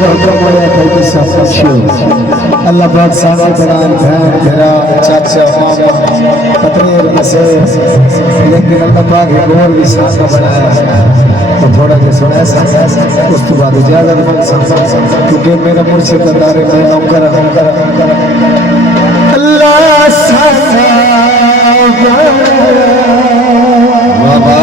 का हुक्म होया था कि सब पूछियो अल्लाह पाक सामने बयान बहन भेरा चाचा मामा पत्नी से लेकिन अल्लाह पाक एक और भी सामने बनाया तो थोड़ा सा सुना उस तो बाद इजाजत क्योंकि मेरा मुर्शिद बता रहे मैं नौकर अल्लाह बाबा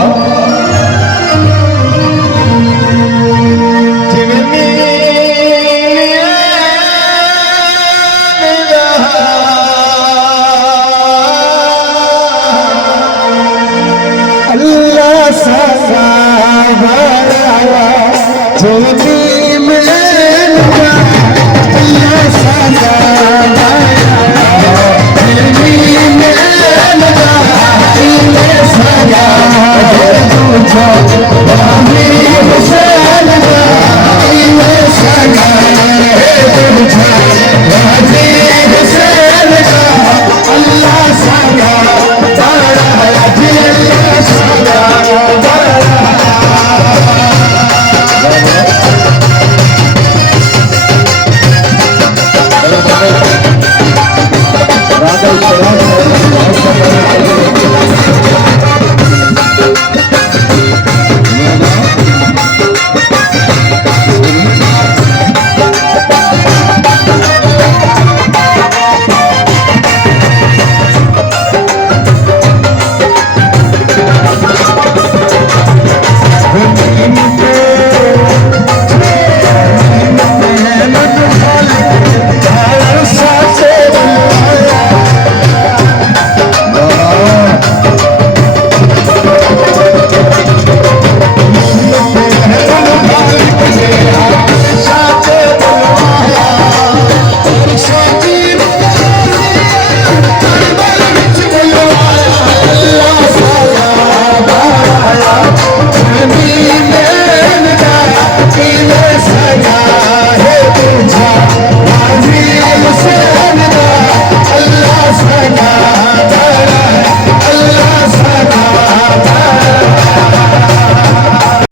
अल्लाह